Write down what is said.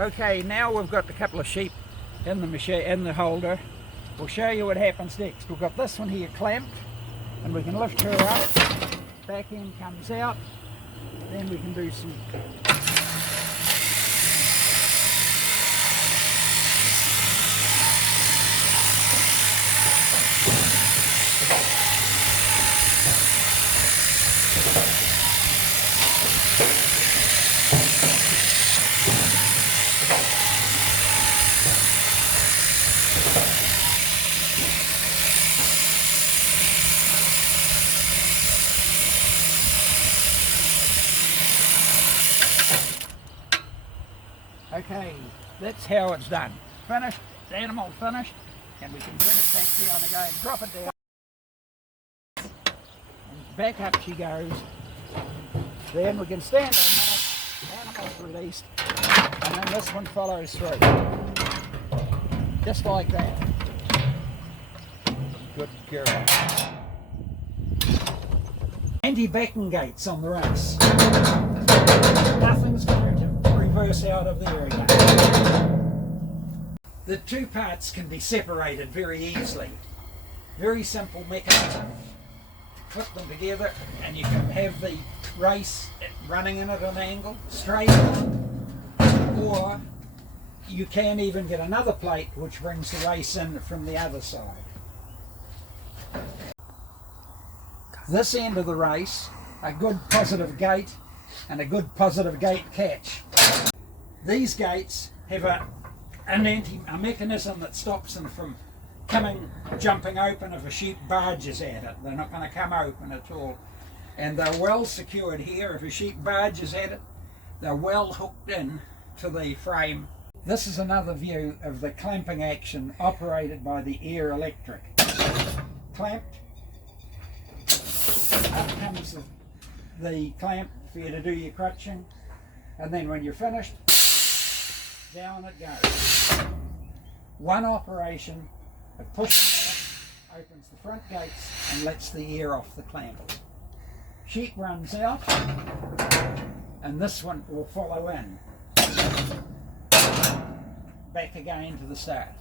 Okay, now we've got a couple of sheep in the machine, in the holder. We'll show you what happens next. We've got this one here clamped, and we can lift her up. Back end comes out. Then we can do some. Okay, that's how it's done. Finished, the animal finished, and we can bring it back down again, drop it down, and back up she goes. Then we can stand on that, animal's released, and then this one follows through. Just like that. Good girl. Anti-backing gates on the race. Nothing's going to reverse out of there again. The two parts can be separated very easily. Very simple mechanism. Clip them together and you can have the race running in at an angle, straight on, or you can even get another plate which brings the race in from the other side. This end of the race, a good positive gate and a good positive gate catch. These gates have a mechanism that stops them from jumping open if a sheep barges at it. They're not going to come open at all. And they're well secured here. If a sheep barges at it, they're well hooked in to the frame. This is another view of the clamping action operated by the air electric. Clamped. Up comes the clamp for you to do your crutching, and then when you're finished, down it goes. One operation of pushing that opens the front gates and lets the air off the clamp. Sheep runs out, and this one will follow in. Back again to the start.